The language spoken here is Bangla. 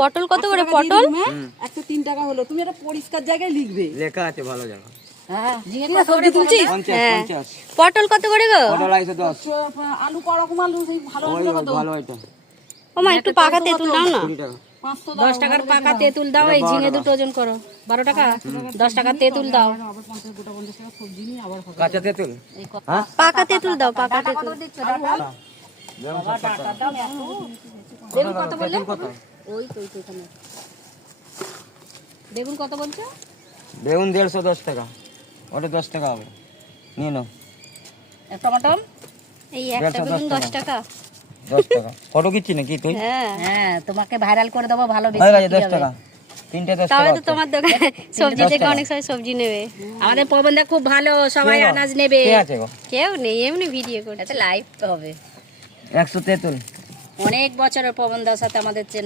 পটল কত করে? পটল 103 টাকা হলো। তুমি এটা পরিষ্কার জায়গায় লিখবে, লেখা আছে ভালো জায়গা। হ্যাঁ সবজি তুলছি। 50 পটল কত করে গো? পটল 10 আলু করকম আলু সেই ভালো আলু কত? ভালো এটা ও মা একটু পাকা তেঁতুল দাও না। 20 টাকা। 10 টাকার পাকা তেঁতুল দাও। এই ঝিঙে দুটো ওজন করো 12 টাকা। 10 টাকা তেঁতুল দাও। আবার 50 গোটা 50 টাকা সবজি নিয়ে আবার হবে। কাঁচা তেঁতুল হ্যাঁ পাকা তেঁতুল দাও, পাকা তেঁতুল। বেগুন কত বললে? কত? ওই তো এখানে। বেগুন কত বলছো? বেগুন 150 টাকা, ওটা 10 টাকা হবে, নিয়ে নাও। টমেটো এই একটা বেগুন 10 টাকা। 10 টাকা ফটো কিচ্ছি নাকি তুই? হ্যাঁ তোমাকে ভাইরাল করে দেবো ভালো হয়ে গেছে 10 টাকা, তিনটে 10 তাহলে টাকা। তো তোমার দোকানে সবজি থেকে অনেক সময় সবজি নেবে। আমাদের প্রবন্ধা খুব ভালো, সবাই আনাজ নেবে। কে আছে গো? কেউ নেই, এমনি ভিডিও করছে। লাইভ হবে। 100 তেঁতুল। অনেক বছরের প্রবন্ধার সাথে আমাদের চেনা।